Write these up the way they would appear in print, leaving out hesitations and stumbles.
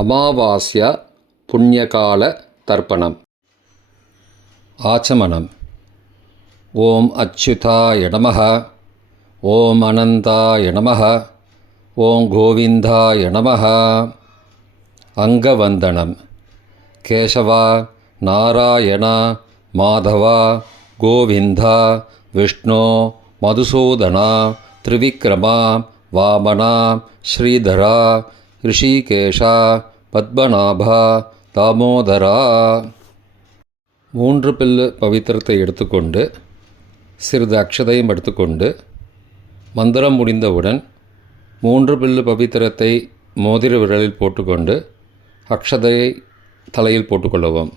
அமாவாஸ்யா புண்ணியகால தர்ப்பணம். ஆச்சமனம். ஓம் அச்சுதாய நமः. ஓம் அனந்தாய நமः. ஓம் கோவிந்தாய நமः. அங்கவந்தனம். கேசவா, நாராயணா, மாதவா, கோவிந்தா, விஷ்ணு, மதுசூதனா, திரிவிக்ரமா, வாமனா, ஸ்ரீதரா, ரிஷிகேஷா, பத்மநாபா, தாமோதரா. 3 பில்லு பவித்திரத்தை எடுத்துக்கொண்டு சிறிது அக்ஷதையும் எடுத்துக்கொண்டு மந்திரம் முடிந்தவுடன் 3 பில்லு பவித்திரத்தை மோதிர விரலில் போட்டுக்கொண்டு அக்ஷதையை தலையில் போட்டுக்கொள்ளவும்.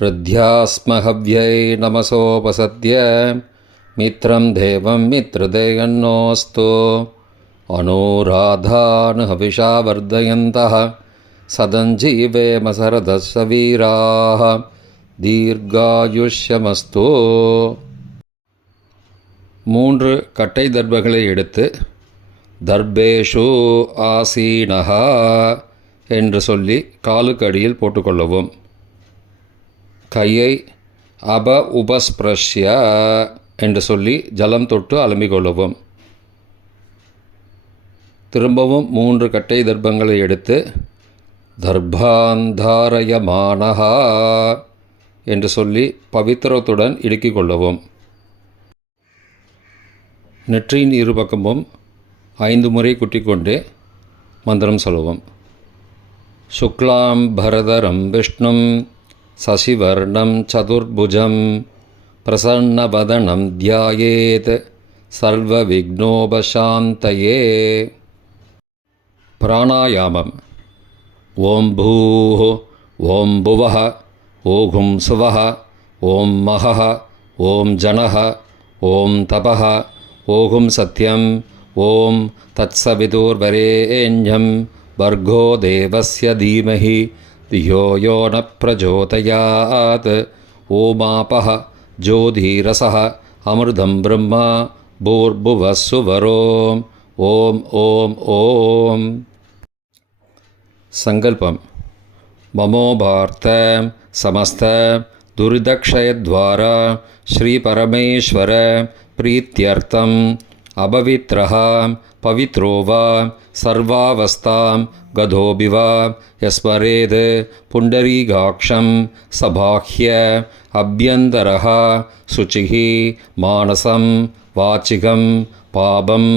ருத்யாஸ்மஹவ்யை நமசோபசத்ய மித்ரம் தேவம் மித்ரதேயன்னோஸ்து அனுராதான் ஹவிஷா வர்தயந்தः சதஞ்சீவேம சரதஸ்ஸ வீராः தீர்காயுஷ்யமஸ்து. 3 கட்டை தர்பங்களை எடுத்து தர்பேஷு ஆசீனஹா என்று சொல்லி காலுக்கு அடியில் போட்டுக்கொள்ளவும். கையை உபஸ்பிரஷ்ய என்று சொல்லி ஜலம் தொட்டு அலம்பிக்கொள்ளவும். திரும்பவும் 3 கட்டை தர்பங்களை எடுத்து தர்பாந்தாரயமானஹா என்று சொல்லி பவித்திரத்துடன் இடுக்கிக் கொள்ளவும். நெற்றியின் இருபக்கமும் 5 முறை குட்டிக்கொண்டே மந்திரம் சொல்லவும். சுக்லாம் பரதரம் விஷ்ணும் சசிவர்ணம் சதுர்புஜம் பிரசன்னவதனம் தியாயேத் சர்வ விக்னோபசாந்தயே. பிராணாயாமம். ஓம் பூः ஓம் புவः ஓம் சுவः ஓம் மகः ஓம் ஜனः ஓம் தபः ஓம் சத்யம் ஓம் தத்சவிதுர்வரேண்யம் வர்கோ தேவஸ்ய தீமஹி தியோ யோ ந பிரச்சோதயாத். ஓமாபः ஜோதிரசः அமிர்தம் பிரம்மா பூர்புவः சுவரோம். ஓம் ஓம் ஓம். சங்கல்பம். மமோபார்த்த சமஸ்த துரிதக்ஷயத்வாரா ஸ்ரீ பரமேஸ்வர பிரீத்யர்த்தம் அபவித்ரஹ பவித்ரோ வா சர்வாவஸ்தாம் கதோபிவா யஸ்மரேத் புண்டரீகாக்ஷம் சபாஹ்ய அப்யந்தரஹ சுச்சிஹி மானசம் வாச்சிகம் பாபம்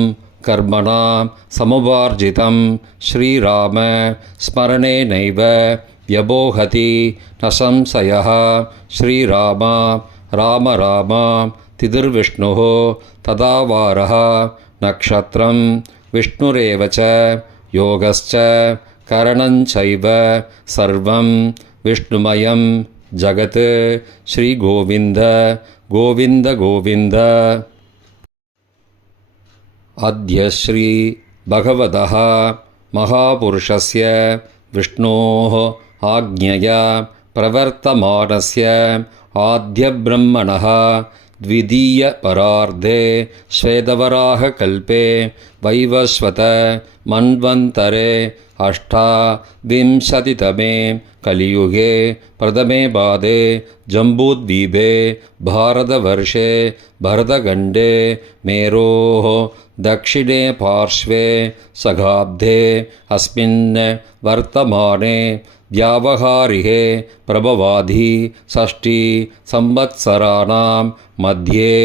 கர்மணா சமுபார்ஜிதம் ஸ்ரீராம ஸ்மரணேனைவ வ்யபோஹதி ந சம்சயः. ஸ்ரீராமா ராம ராமா திதிர்விஷ்ணுः ததாவாரः நக்ஷத்ரம் விஷ்ணுரேவ ச யோகஸ்ச கரணஞ்சைவ சர்வம் விஷ்ணுமயம் ஜகத். ஸ்ரீ கோவிந்த கோவிந்த கோவிந்த. அத்ய ஸ்ரீ பகவதः மகாபுருஷஸ்ய விஷ்ணோः ஆக்ஞயா பிரவர்த்தமானஸ்ய ஆத்யப்ரம்மணः த்விதீய பரார்த்தே ஸ்வேதவராக கல்பே வைவஸ்வத மன்வந்தரே அஷ்டாவிம்சதிதமே கலியுகே பிரதமே பாதே ஜம்பூத்வீபே பாரதவர்ஷே பரதகண்டே மேரோः दक्षिणे पार्श्वे सगाब्धे अस्मिन् वर्तमाने व्यावहारिके प्रभवाधि षष्ठी संवत्सराणां मध्ये.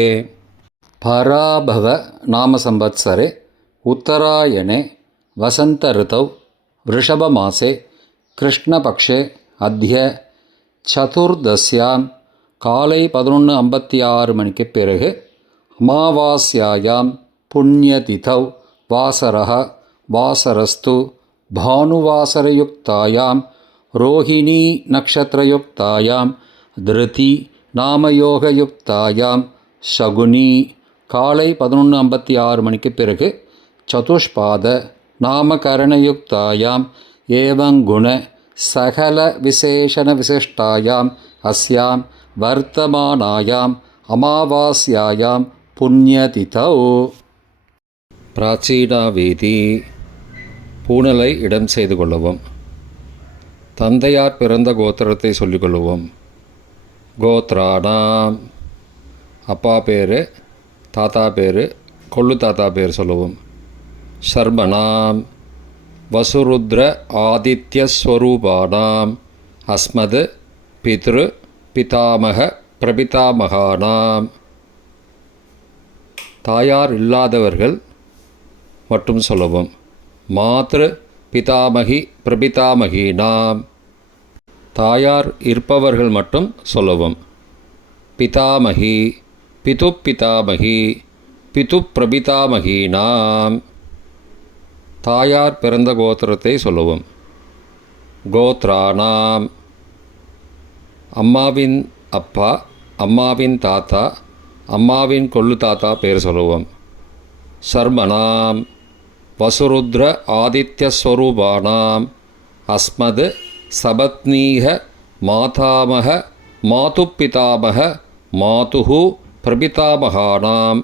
पराभव नाम संवत्सरे उत्तरायणे वसंत ऋतौ वृषभमासे कृष्णपक्षे अद्य चतुर्दश्यां काலை 11:56 மணிக்கு பிறகு அமாவாஸ்யாயாம் புண்ணியதிதௌ வாசரः வாசரஸ்து பானுவாசரயுக்தாயாம் ரோஹிணீ நக்ஷத்ரயுக்தாயாம் திருதி நாமயோகயுக்தாயாம் சகுனி காலை 11:56 மணிக்கு பிறகு சதுஷ்பாத நாமகரணயுக்தாயாம் ஏவங்குண சகல விசேஷண விசிஷ்டாயாம் அஸ்யாம் வர்த்தமானாயாம் அமாவாஸ்யாயாம் புண்ணியதிதௌ. பிராச்சீனாவேதி. பூணலை இடம் செய்து கொள்ளவும். தந்தையார் பிறந்த கோத்திரத்தை சொல்லிக்கொள்வோம். கோத்ராணாம், அப்பா பேர், தாத்தா பேர், கொள்ளு தாத்தா பேர் சொல்லுவோம். சர்மணாம், வசுருத்ர ஆதித்யஸ்வரூபானாம் அஸ்மத் பித்ரு பிதாமக பிரபிதாமகானாம். தாயார் இல்லாதவர்கள் மட்டும் சொல்லவும். மாத்ரு பிதாமகி பிரபிதாமகீனாம், தாயார் இருப்பவர்கள் மட்டும் சொல்லவும். பிதாமகி பிது பிதாமகி பிது பிரபிதாமகீனாம், தாயார் பிறந்த கோத்திரத்தை சொல்லவும். கோத்ராணாம், அம்மாவின் அப்பா, அம்மாவின் தாத்தா, அம்மாவின் கொள்ளு தாத்தா பேர் சொல்லுவோம். சர்மணாம், வசுருத்ர ஆதித்யஸ்வரூபானாம் அஸ்மத் சபத்னீக மாதாமக மாதுப்பிதாமக மாதுஹு பிரபிதாமகானாம்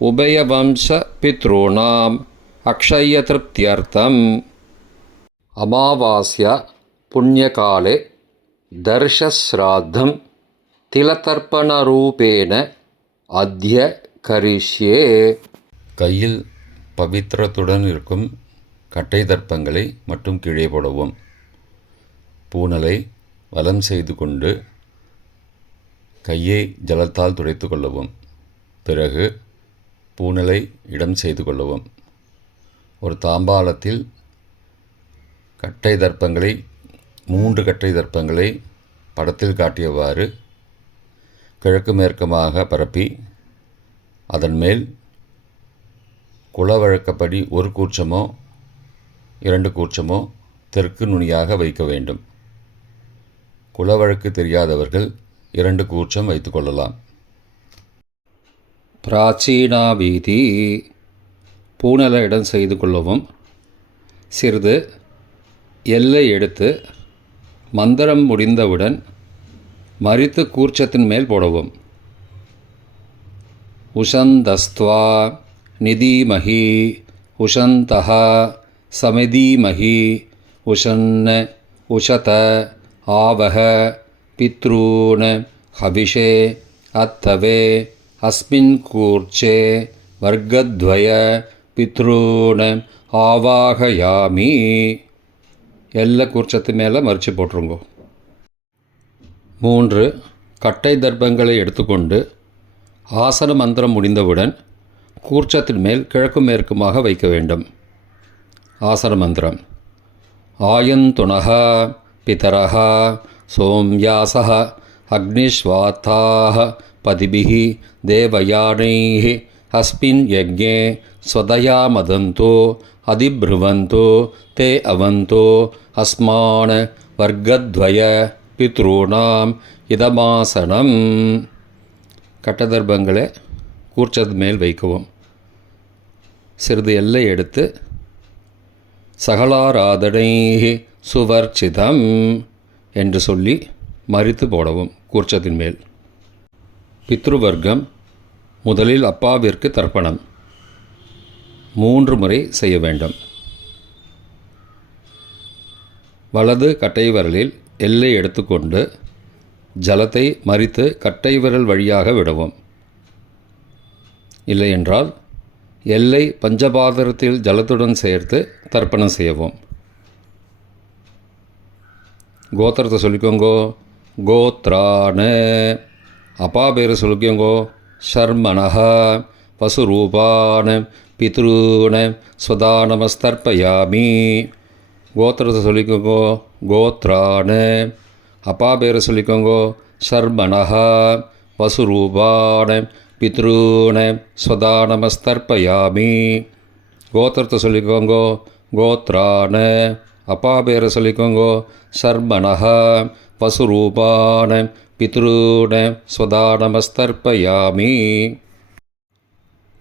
உபயவம்ச பித்ருணாம் அக்ஷய திருப்தியர்த்தம். அமாவாஸ்யா புண்ணியகாலே தர்ஷஸ்ராத்தம் திலதர்ப்பணரூபேண அத்ய கரிஷ்யே. கையில் பவித்திரத்துடன் இருக்கும் கட்டை தர்ப்பங்களை மட்டும் கீழே போடவும். பூனலை வலம் செய்து கொண்டு கையை ஜலத்தால் துடைத்து கொள்ளவும். பிறகு பூனலை இடம் செய்து கொள்ளவும். ஒரு தாம்பாளத்தில் கட்டை தர்ப்பங்களை 3 கட்டை தர்ப்பங்களை படத்தில் காட்டியவாறு கிழக்கு மேற்கமாக பரப்பி அதன் மேல் குலவழக்கப்படி 1 கூர்ச்சமோ 2 கூர்ச்சமோ தெற்கு நுனியாக வைக்க வேண்டும். குலவழக்கு தெரியாதவர்கள் 2 கூர்ச்சம் வைத்து கொள்ளலாம். பிராச்சீனா வீதி, பூனலை இடம் செய்து கொள்ளவும். சிறிது எல்லை எடுத்து மந்திரம் முடிந்தவுடன் மரித்து கூர்ச்சத்தின் மேல் போடவும். உஷந்தஸ்த்வா நிதீமஹி உஷந்தஹ சமிதீமஹி உஷன்ன உஷத ஆவஹ பித்ரூன் ஹவிஷே அத்தவே அஸ்மின் கூர்ச்சே வர்க்கத்வய பித்ரூன் ஆவாகயாமி. எல்லா கூர்ச்சத்து மேலே மறித்து போட்டுருங்கோ. 3 கட்டை தர்ப்பங்களை எடுத்துக்கொண்டு ஆசன மந்திரம் முடிந்தவுடன் கூர்ச்சத்தின் மேல் கிழக்கு மேற்குமாக வைக்க வேண்டும். ஆசன மந்திரம். ஆயந்துணஹ பிதரஹ சோம்யாசஹ அக்னிஸ்வாத்தாஹ பதிபிஹி தேவயானைஹ அஸ்மின் யஜ்ஞே ஸ்வதயா மதந்தோ அதிப்ருவந்தோ தே அவந்தோ அஸ்மான் வர்க்கத்வய பித்ருணாம் இதமாசனம். கட்டதர்ப்பங்களை கூர்ச்சது மேல் வைக்கவும். சிறிது எல்லை எடுத்து சகலாராதனை சுவர்ச்சிதம் என்று சொல்லி மறித்து போடவும் கூர்ச்சத்தின் மேல். பித்ருவர்க்கம். முதலில் அப்பாவிற்கு தர்ப்பணம் 3 முறை செய்ய வேண்டும். வலது கட்டை விரலில் எல்லை எடுத்துக்கொண்டு ஜலத்தை மறித்து கட்டை விரல் வழியாக விடவும். இல்லையென்றால் எல்லை பஞ்சபாத்திரத்தில் ஜலத்துடன் சேர்த்து தர்ப்பணம் செய்யவும். கோத்திரத்தை சொல்லிக்கோங்கோ. கோத்ரான, அப்பா பேர் சொல்லிக்கோங்கோ. ஷர்மணஹ வசுரூபான பித்ருன ஸ்வதானமஸ்தர்ப்பயாமி. கோத்திரத்தை சொல்லிக்கோங்கோ. கோத்ரான, அப்பா பேர் சொல்லிக்கோங்கோ. ஷர்மணஹ வசுரூபான பித்ருன ஸ்வதானமஸ்தர்ப்பயாமி. கோத்திரத்தை சொல்லிக்கோங்கோ. கோத்ரான, அப்பா பேரை சொல்லிக்கோங்கோ. ஷர்மணஹ வசுரூபான பித்ருன ஸ்வதானமஸ்தர்ப்பயாமி.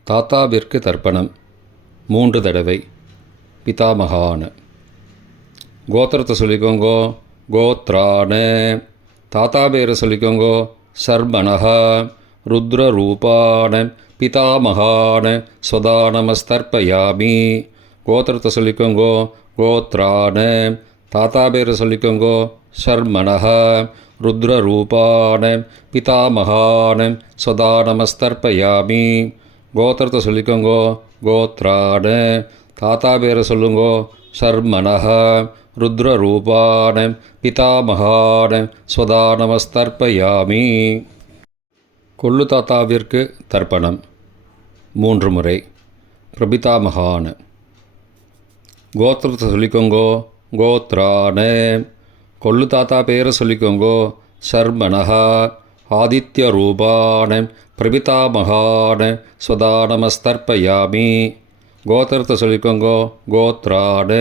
தாத்தாவிற்கு தர்ப்பணம் 3 தடவை. பிதாமகான. கோத்திரத்தை சொல்லிக்கோங்கோ. கோத்ரான, தாத்தா பேரை சொல்லிக்கோங்கோ. ஷர்மணஹ ருத்ரரூபான பிதாமகான ஸ்வதானமஸ்தர்ப்பயாமி. கோத்திரத்தை சொல்லிக்கோங்கோ. கோத்ரான, தாத்தா பேரை சொல்லிக்கோங்கோ ஷர்மணஹ ருத்ரரூபான பிதாமகான ஸ்வதா நமஸ்தர்ப்பயாமி. கோத்திரத்தை சொல்லிக்கோங்கோ கோத்ரான. தாத்தா பேரை சொல்லுங்கோ ஷர்மணஹ ருத்ரரூபான பிதாமகான ஸ்வதா நமஸ்தர்ப்பயாமி. கொள்ளு தாத்தாவிற்கு தர்ப்பணம் 3 முறை. பிரபிதாமகான. கோத்திரத்தை சொல்லிக்கோங்கோ கோத்ரான. கொள்ளு தாத்தா பேரை சொல்லிக்கோங்கோ ஷர்மணஹ ஆதித்யரூபான பிரபிதாமகான ஸ்வதா நமஸ்தர்ப்பயாமி. கோத்திரத்தை சொல்லிக்கோங்கோ கோத்ரான.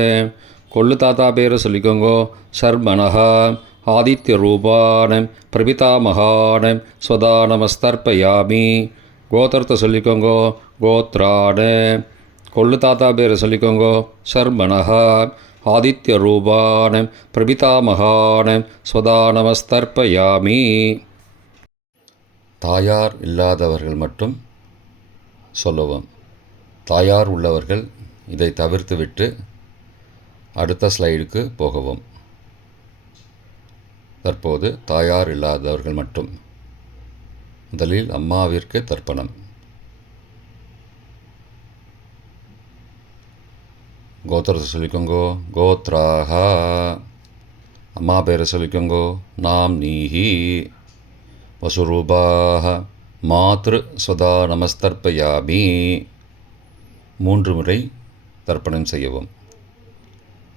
கொள்ளு தாத்தா பேரை சொல்லிக்கோங்கோ ஷர்மணஹ ஆதித்யரூபான பிரபிதாமகான ஸ்வதா நமஸ்தர்ப்பயாமி. கோத்திரத்தை சொல்லிக்கோங்கோ கோத்ரான. கொள்ளு தாத்தா பேரை சொல்லிக்கோங்கோ ஷர்மணஹ ஆதித்யரூபான பிரபிதாமகான ஸ்வதா நமஸ்தர்ப்பயாமி. தாயார் இல்லாதவர்கள் மட்டும் சொல்லவும். தாயார் உள்ளவர்கள் இதை தவிர்த்துவிட்டு அடுத்த ஸ்லைடுக்கு போகவும். தற்போது தாயார் இல்லாதவர்கள் மட்டும். முதலில் அம்மாவிற்கு தர்ப்பணம். கோத்திரத்தை சொல்லிக்கோங்கோ கோத்ராக. அம்மா பேரை சொல்லிக்கோங்கோ நாம் நீஹி. வசுரூபாக மாத்ரு ஸ்வதா நமஸ்தர்ப்பயாமி. 3 முறை தர்ப்பணம் செய்யவும்.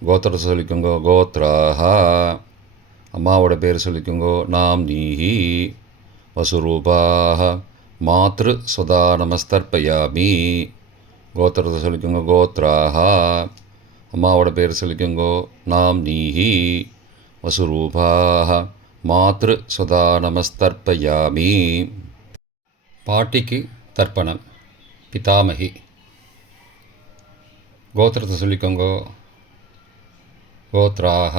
கோத்திரத்தை சொல்லிக்கோங்கோ கோத்ராக. அம்மாவோட பேர் சொல்லிக்கோங்கோ நாம் நீஹி. வசுரூபாக மாத்ரு ஸ்வதா நமஸ்தர்ப்பயாமி. கோத்திரத்தை சொல்லிக்கோங்க கோத்ராக. அம்மாவோட பேர் சொல்லிக்கோங்கோ நாம் நீஹி. வசுரூபாக மாத்ரு ஸ்வதா நமஸ்தர்ப்பயாமி. பாட்டிக்கு தர்ப்பணம். பிதாமகி. கோத்திரத்தை சொல்லிக்கோங்கோ கோத்ராக.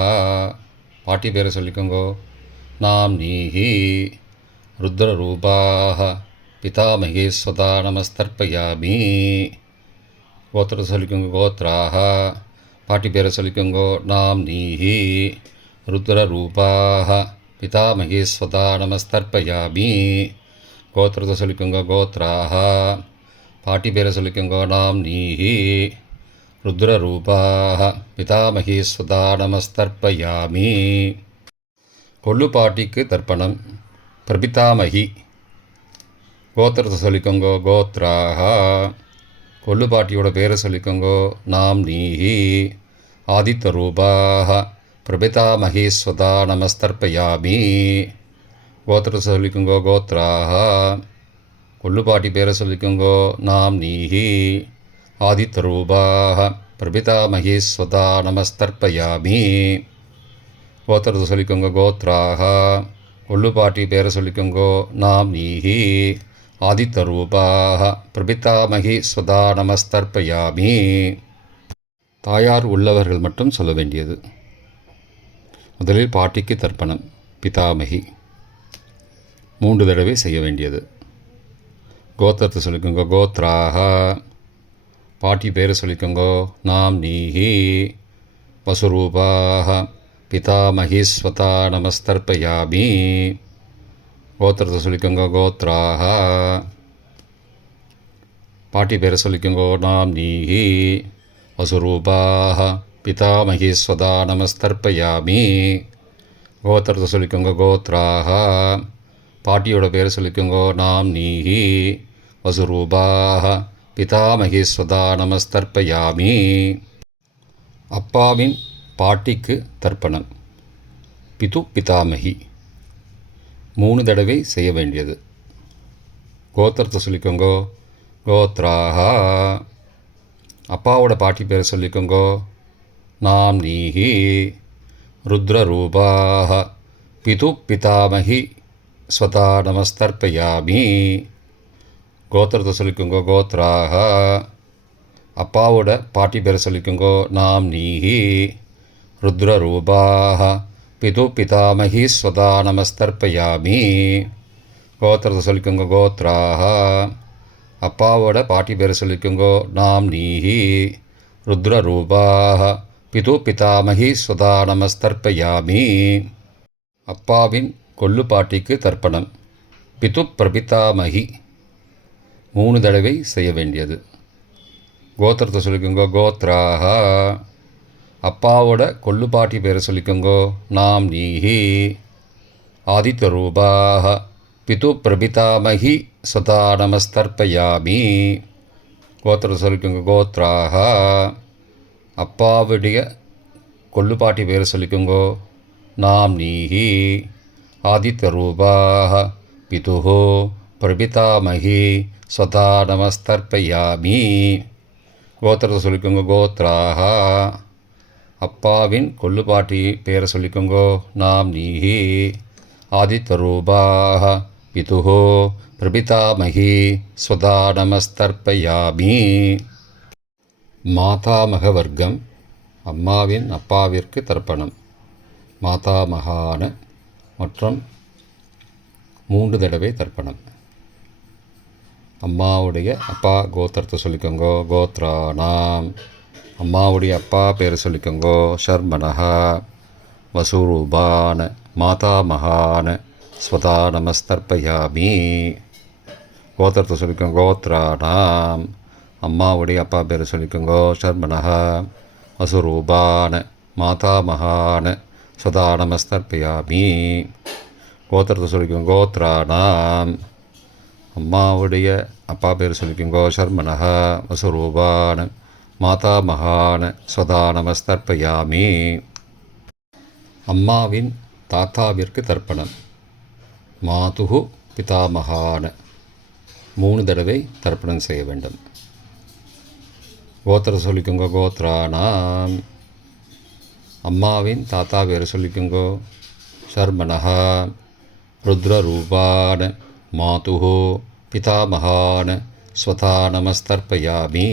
பாட்டி பேரை சொல்லிக்கோங்கோ நாம் நீஹி. ருத்ரரூபாக பிதாமகி ஸ்வதா நமஸ்தர்ப்பயாமி. கோத்திரத்தை சொல்லிக்கோங்க கோத்ராக. பாட்டி பேரை சொல்லிக்கோங்கோ நாம் நீஹி. ருத்ரரூபாக பிதாமகி ஸ்வதா நமஸ்தர்ப்பயாமி. கோத்திரத்தை சொல்லிக்கோங்க கோத்ராக. பாட்டி பேரை சொல்லிக்கோங்கோ நாம் நீஹி. ருத்ரரூபாக பிதாமகி ஸ்வதா நமஸ்தர்ப்பயாமி. கொள்ளு பாட்டிக்கு தர்ப்பணம். பிரபிதாமகி. கோத்திரத்தை சொல்லிக்கோங்கோ கோத்ராக. கொள்ளு பாட்டியோட பேரை சொல்லிக்கோங்கோ நாம் நீஹி. ஆதித்யரூபாக பிரபிதாமகி ஸ்வதா நமஸ்தர்ப்பயாமி. கோத்திரத்தை சொல்லிக்கோங்கோ கோத்ராக. கொள்ளு பாட்டி பேரை சொல்லிக்கோங்கோ நாம் நீஹி. ஆதித்யரூபாக பிரபிதாமகி ஸ்வதா நமஸ்தர்ப்பயாமி. கோத்திரத்தை சொல்லிக்கோங்க கோத்ராக. கொள்ளு பாட்டி பேரை சொல்லிக்கோங்கோ நாம் நீஹி. ஆதித்யரூபாக பிரபிதாமகி ஸ்வதா நமஸ்தர்ப்பயாமி. தாயார் உள்ளவர்கள் மட்டும் சொல்ல வேண்டியது. முதலில் பாட்டிக்கு தர்ப்பணம். பிதாமகி 3 தடவை செய்ய வேண்டியது. கோத்திரத்தை சொல்லிக்கோங்க கோத்ராக. பாட்டி பேரை சொல்லிக்கோங்கோ நாம் நீஹி. வசுரூபாக பிதாமகி ஸ்வதா நமஸ்தர்ப்பயாமி. கோத்திரத்தை சொல்லிக்கோங்க கோத்ராக. பாட்டி பேரை சொல்லிக்கோங்கோ நாம் நீஹி. வசுரூபாக பிதாமகி ஸ்வதா நமஸ்தர்ப்பயாமி. கோத்திரத்தை சொல்லிக்கோங்க கோத்ராக. பாட்டியோட பேரை சொல்லிக்கோங்கோ நாம் நீஹி. வசுரூபாக பிதாமகி ஸ்வதா நமஸ்தர்ப்பயாமி. அப்பாவின் பாட்டிக்கு தர்ப்பணம். பிது பிதாமகி 3 தடவை செய்ய வேண்டியது. கோத்திரத்தை சொல்லிக்கோங்கோ கோத்ராக. அப்பாவோட பாட்டி பேரை சொல்லிக்கோங்கோ நாம் நீஹி. ருத்ரரூபாக பிது பிதாமகி ஸ்வதா நமஸ்தர்ப்பயாமி. கோத்திரத்தை சொல்லிக்கோங்கோ கோத்ராக. அப்பாவோட பாட்டி பேரை சொல்லிக்கோங்கோ நாம் நீஹி. ருத்ரரூபாக பிது பிதாமகி ஸ்வதா நமஸ்தர்ப்பயாமி. கோத்திரத்தை சொல்லிக்கோங்க கோத்ராக. அப்பாவோட பாட்டி பேரை சொல்லிக்கோங்கோ நாம் நீஹி. ருத்ரரூபாக பிது பிதாமகி ஸ்வதா நமஸ்தர்ப்பயாமி. அப்பாவின் கொள்ளு பாட்டிக்கு தர்ப்பணம். பிது பிரபிதாமகி 3 தடவை செய்ய வேண்டியது. கோத்திரத்தை சொல்லிக்கோங்க. கோத்ராக. அப்பாவோட கொள்ளு பாட்டி பேரை சொல்லிக்கோங்கோ. நாம் நீஹி. ஆதித்யரூபாக. பிது பிரபிதாமகி ஸ்வதா நமஸ்தர்ப்பயாமி. கோத்திரத்தை சொல்லிக்கோங்க. கோத்ராக. அப்பாவுடைய கொள்ளுப்பாட்டி பேரை சொல்லிக்கோங்கோ. நாம் நீஹி. ஆதித்யரூபாக. பிதுஹோ பிரபிதாமகி ஸ்வதா நமஸ்தர்ப்பயாமி. கோத்திரத்தை சொல்லிக்கோங்க. கோத்ராக. அப்பாவின் கொள்ளுப்பாட்டி பேரை சொல்லிக்கோங்கோ. நாம் நீஹி. ஆதித்யரூபாக. பிதுஹோ பிரபிதாமகி ஸ்வதா நமஸ்தர்ப்பயாமி. மாதாமக வர்க்கம். அம்மாவின் அப்பாவிற்கு தர்ப்பணம். மாதாமகான மற்றும் 3 தடவை தர்ப்பணம். அம்மாவுடைய அப்பா கோத்திரத்தை சொல்லிக்கோங்கோ. கோத்ரானாம். அம்மாவுடைய அப்பா பேர் சொல்லிக்கோங்கோ. ஷர்மனஹா. வசூரூபான மாதாமகான ஸ்வதா நமஸ்தர்ப்பயாமி. கோத்திரத்தை சொல்லிக்கோங்க. கோத்ரானாம். அம்மாவுடைய அப்பா பேர் சொல்லிக்கோங்கோ. ஷர்மனஹா. வசுரூபான மாதாமகான ஸ்வதா நமஸ்தர்ப்பயாமி. கோத்திரத்தை சொல்லிக்கோங்க. கோத்ரானாம். அம்மாவுடைய அப்பா பேர் சொல்லிக்கோங்கோ. ஷர்மனஹா. வசுரூபான மாதாமகான ஸ்வதா நமஸ்தர்ப்பயாமி. அம்மாவின் தாத்தாவிற்கு தர்ப்பணம். மாதுகு பிதாமகான 3 தடவை தர்ப்பணம் செய்ய வேண்டும். கோத்திரத்தை சொல்லிக்கோங்க. கோத்ரானாம். அம்மாவின் தாத்தா பேர் சொல்லிக்கோங்கோ. ஷர்மனஹா. ருத்ரரூபான மாதுஹோ பிதாமகான ஸ்வதா நமஸ்தர்ப்பயாமி.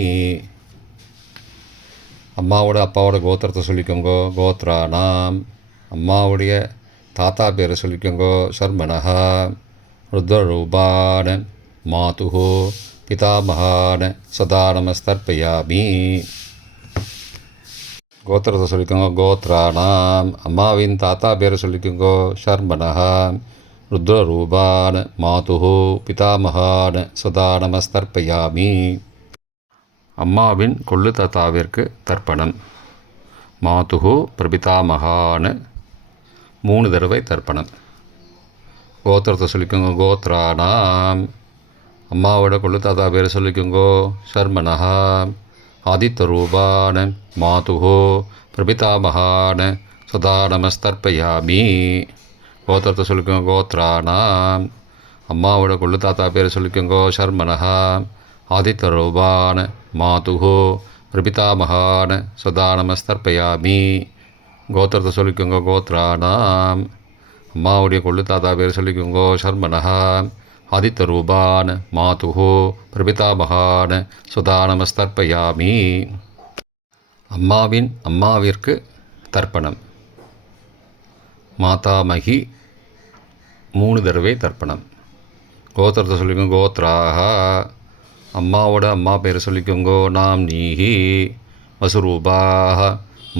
அம்மாவோட அப்பாவோட கோத்திரத்தை சொல்லிக்கோங்கோ. கோத்ரானாம். அம்மாவுடைய தாத்தா பேரை சொல்லிக்கோங்கோ. ஷர்மனஹா. ருத்ரரூபான மாதுஹோ பிதாமகான சதா நமஸ்தர்ப்பயாமி. கோத்திரத்தை சொல்லிக்கோங்க. கோத்ரானாம். அம்மாவின் தாத்தா பேரை சொல்லிக்கோங்கோ. ஷர்மனஹா. ருத்ரரூபான மாதுஹோ பிதாமகான சதா நமஸ்தர்ப்பயாமி. அம்மாவின் கொள்ளு தாத்தாவிற்கு தர்ப்பணம். மாதுஹோ பிரபிதாமகான 3 தடவை தர்ப்பணம். கோத்திரத்தை சொல்லிக்கோங்க. கோத்ரானாம். அம்மாவோட கொள்ளு தாத்தா பேர் சொல்லிக்கோங்கோ. ஷர்மனஹா. ஆதித்யரூபான மாதுஹோ பிரபிதாமகான சதா நமஸ்தர்ப்பயாமி. கோத்திரத்தை சொல்லிக்கோங்க. கோத்ரானாம். அம்மாவோட கொள்ளு தாத்தா பேர் சொல்லிக்கோங்கோ. ஷர்மனஹா. ஆதித்யரூபான மாதுஹோ பிரபிதாமகான சதா நமஸ்தர்ப்பயாமி. கோத்திரத்தை சொல்லிக்கோங்க. கோத்ரானாம். அம்மாவுடைய கொள்ளு தாத்தா பேர் சொல்லிக்கோங்கோ. ஷர்மனஹா. ஆதித்யரூபான மாதுஹோ பிரபிதாமகான சதா நமஸ்தர்ப்பயாமி. அம்மாவின் அம்மாவிற்கு தர்ப்பணம். மாதாமகி 3 தடவை தர்ப்பணம். கோத்திரத்தை சொல்லிக்கோங்க. கோத்ராக. அம்மாவோட அம்மா பேர் சொல்லிக்கோங்கோ. நாம் நீஹி. வசுரூபாக.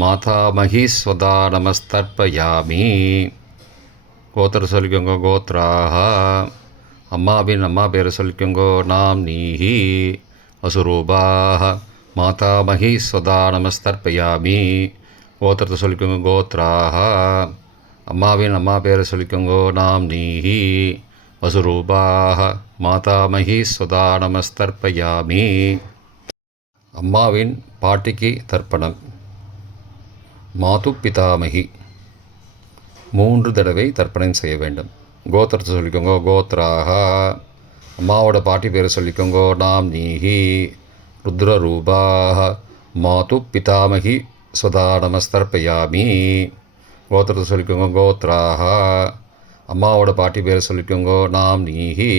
மாதாமகி ஸ்வதா நமஸ்தர்ப்பயாமி. கோத்திரத்தை சொல்லிக்கோங்க. கோத்ராக. அம்மாவின் அம்மா பேரை சொல்லிக்கோங்கோ. நாம் நீஹி. வசுரூபாக. மாதாமகி ஸ்வதா நமஸ்தர்ப்பயாமி. கோத்திரத்தை சொல்லிக்கோங்க. கோத்ராக. அம்மாவின் அம்மா பேரை சொல்லிக்கோங்கோ. நாம் நீஹி. வசுரூபாக. மாதாமகி ஸ்வதா நமஸ்தர்ப்பயாமி. அம்மாவின் பாட்டிக்கு தர்ப்பணம். மாது பிதாமகி 3 தடவை தர்ப்பணம் செய்ய வேண்டும். கோத்திரத்தை சொல்லிக்கோங்க. கோத்ராக. அம்மாவோட பாட்டி பேரை சொல்லிக்கோங்கோ. நாம் நீஹி. ருத்ரரூபாக. மாது பிதாமகி ஸ்வதா நமஸ்தர்ப்பயாமி. கோத்திரத்தை சொல்லிக்கோங்க. கோத்ராக. அம்மாவோட பாட்டி பேரை சொல்லிக்கோங்கோ. நாம் நீஹி.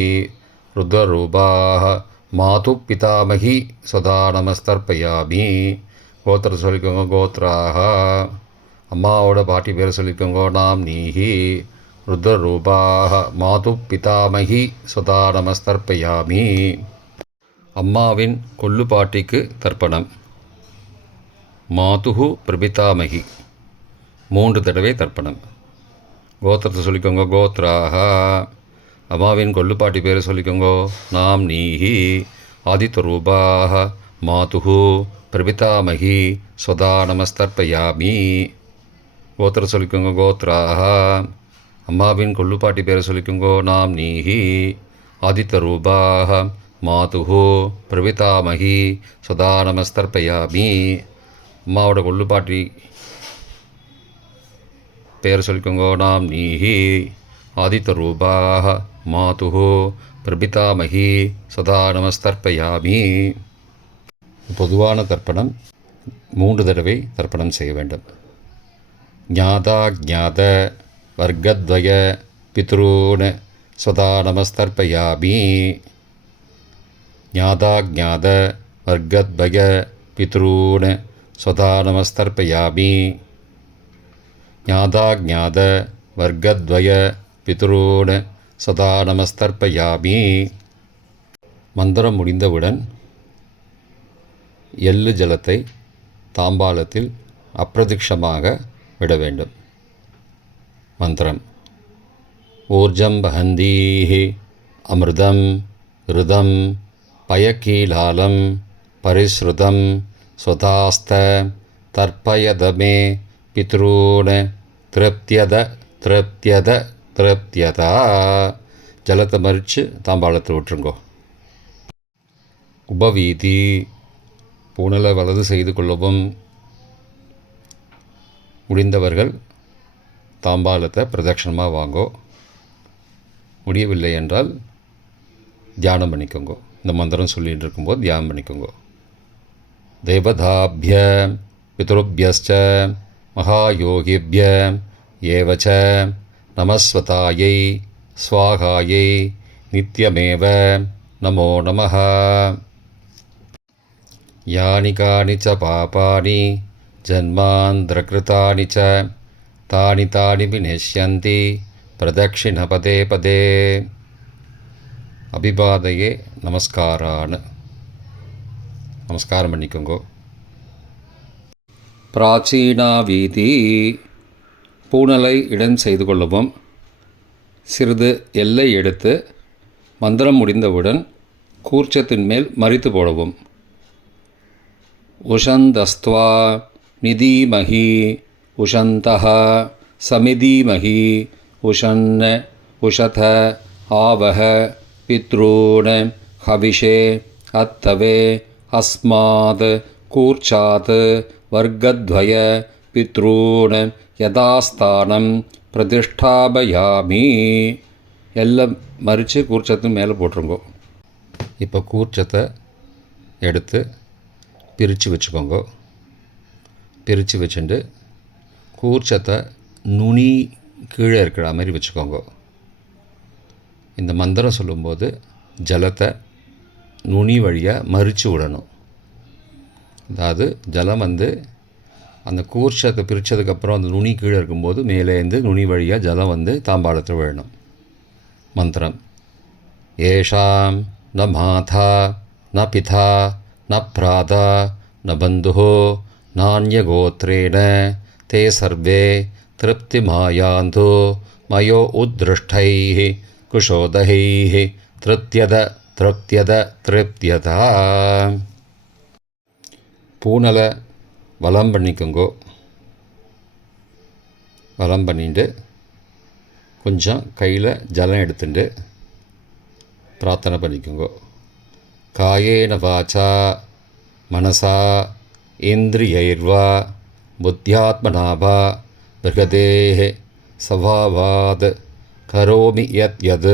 ருத்ரரூபாக. மாது பிதாமகி ஸ்வதா நமஸ்தர்ப்பயாமி. கோத்திரத்தை சொல்லிக்கோங்க. கோத்ராக. அம்மாவோட பாட்டி பேரை சொல்லிக்கோங்கோ. நாம் நீஹி. ருத்ரரூபாக. மாது பிதாமகி ஸ்வதா நமஸ்தர்ப்பயாமி. அம்மாவின் கொள்ளு பாட்டிக்கு தர்ப்பணம். மாதுஹு பிரபிதாமகி 3 தடவை தர்ப்பணம். கோத்திரத்தை சொல்லிக்கோங்க. கோத்ராஹ. அம்மாவின் கொல்லுப்பாட்டி பேரை சொல்லிக்கோங்க. நாம் நீஹி ஆதித்வரூபாஹ மாதுஹு பிரபிதாமகி ஸ்வதா நமஸ்தர்ப்பயாமி. கோத்திரம் சொல்லிக்கோங்க. கோத்ராஹ. அம்மாவின் கொல்லுப்பாட்டி பேரை சொல்லிக்கோங்க. நாம் நீஹி ஆதித்வரூபாஹ மாதுஹு பிரபிதாமகி ஸ்வதா நமஸ்தர்ப்பயாமி. அம்மாவோட கொல்லுப்பாட்டி பேர் சொல்லிக்கோங்க. நாம் நீஹி ஆதித்வரூபாஹ மாதுஹு பிரபிதாமகி சதா நமஸ்தர்ப்பயாமி. பொதுவான தர்ப்பணம் 3 தடவை தர்ப்பணம் செய்ய வேண்டும். ஞாதா ஞாத வர்க்கத்வய பித்ரூன் சதா நமஸ்தர்ப்பயாமி. ஞாதா ஞாத வர்க்கத்வய பித்ரூன் சதா நமஸ்தர்ப்பயாமி. ஞாதா ஞாத வர்க்கத்வய பித்ரூன் சதா நமஸ்தர்ப்பயாமி. மந்திரம் முடிந்தவுடன் எள்ளு ஜலத்தை தாம்பாளத்தில் அப்பிரதிக்ஷமாக விட வேண்டும். மந்திரம். ஊர்ஜம் வஹந்தீஹி அமிர்தம் ருதம் பயக்கீலாலம் பரிஸ்ருதம் ஸ்வதாஸ்த தர்ப்பயதமே பித்ரூன் திருப்தியத திருப்தியத திருப்தியதா. ஜலத்தை மறித்து தாம்பாளத்தில் விட்டுருங்கோ. உபவீதி. பூணலை வலது செய்து கொள்ளவும். முடிந்தவர்கள் தாம்பாளத்தை பிரதட்சணமாக வாங்கோ. முடியவில்லை என்றால் தியானம் பண்ணிக்கோங்க. இந்த மந்திரம் சொல்லிகிட்டு இருக்கும்போது தியானம் பண்ணிக்கோங்க. தேவதாபிய பித்ருபியஸ்ச மகாயோகிபிய ஏவச்ச நமஸ்வதாயை ஸ்வாகாயை நித்யமேவ நமோ நமः. யானி கானி ச பாபானி ஜன்மாந்திரகிருதானி ச தானி தானி விநஷ்யந்தி பிரதக்ஷிண பதே பதே. அபிபாதையே நமஸ்காரான்னு நமஸ்காரம் பண்ணிக்கோங்க. பிராச்சீனா வீதி. பூணலை இடம் செய்து கொள்ளவும். சிறிது எல்லை எடுத்து மந்திரம் முடிந்தவுடன் கூர்ச்சத்தின் மேல் மறித்து போடவும். உஷந்தஸ்த்வா நிதீமஹி உஷந்தஹ சமிதீமஹி உஷன்ன உஷத ஆவஹ பித்ரூன் ஹவிஷே அத்தவே அஸ்மாத் கூர்ச்சாத் வர்க்கத்வய பித்ரூன் யதாஸ்தானம் பிரதிஷ்டாபயாமி. எல்லாம் மறித்து கூர்ச்சத்து மேலே போட்டுருங்கோ. இப்போ கூர்ச்சத்தை எடுத்து பிரித்து வச்சுக்கோங்க. பிரித்து வச்சுட்டு கூர்ச்சத்தை நுனி கீழே இருக்கிற மாதிரி வச்சுக்கோங்க. இந்த மந்திரம் சொல்லும்போது ஜலத்தை நுனி வழியாக மறித்து விடணும். அதாவது ஜலம் அந்த கூர்ச்சத்தை பிரித்ததுக்கப்புறம் அந்த நுனி கீழே இருக்கும்போது மேலேருந்து நுனி வழியாக ஜலம் தாம்பாளத்தில் விழணும். மந்திரம். ஏஷாம் ந மாதா ந பிதா ந பிராதா ந பந்துஹோ நான்யகோத்ரேண தே சர்வே திருப்திமாயாந்து மயோ உத்ருஷ்டைः குஷோதகைः திருப்தியத திருப்தியத திருப்தியதா. பூணலை வலம் பண்ணிக்கோங்கோ. வலம் பண்ணிட்டு கொஞ்சம் கையில் ஜலம் எடுத்துட்டு பிரார்த்தனை பண்ணிக்கோங்கோ. காயேன வாச்சா மனசா இந்திரியைர்வா புத்தியாத்மனாவா பிருகதேஹ சவாவாத் கரோமி யத் யத்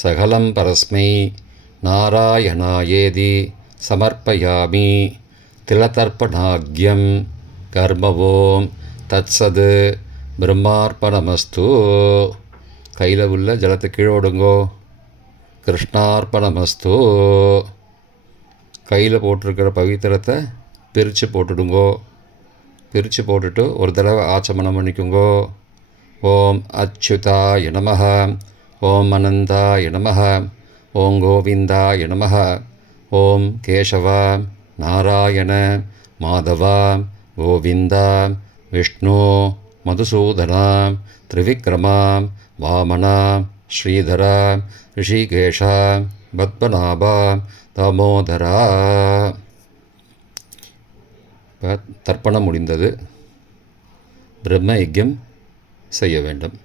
சகலம் பரஸ்மை நாராயணாயேதி சமர்ப்பயாமி. திலதர்ப்பணாக்யம் கர்மவோம் தத்சத் பிரம்மார்ப்பணமஸ்து. கையில் உள்ள ஜலத்தை கீழே விடுங்கோ. கிருஷ்ணார்ப்பணமஸ்து. கையில் போட்டிருக்கிற பவித்திரத்தை பிரித்து போட்டுடுங்கோ. பிரித்து போட்டுட்டு ஒரு தடவை ஆச்சமனம் பண்ணிக்கோங்கோ. ஓம் அச்சுதாய நமஹ, ஓம் அனந்தாய நமஹ, ஓம் கோவிந்தாய நமஹ, ஓம் கேசவ நாராயண மாதவ கோவிந்தா விஷ்ணு மதுசூதனா திரிவிக்ரமா வாமனா ஸ்ரீதரா ரிஷிகேஷா பத்மநாபா தாமோதரா. இப்போ தர்ப்பணம் முடிந்தது. பிரம்ம யஜ்யம் செய்ய வேண்டும்.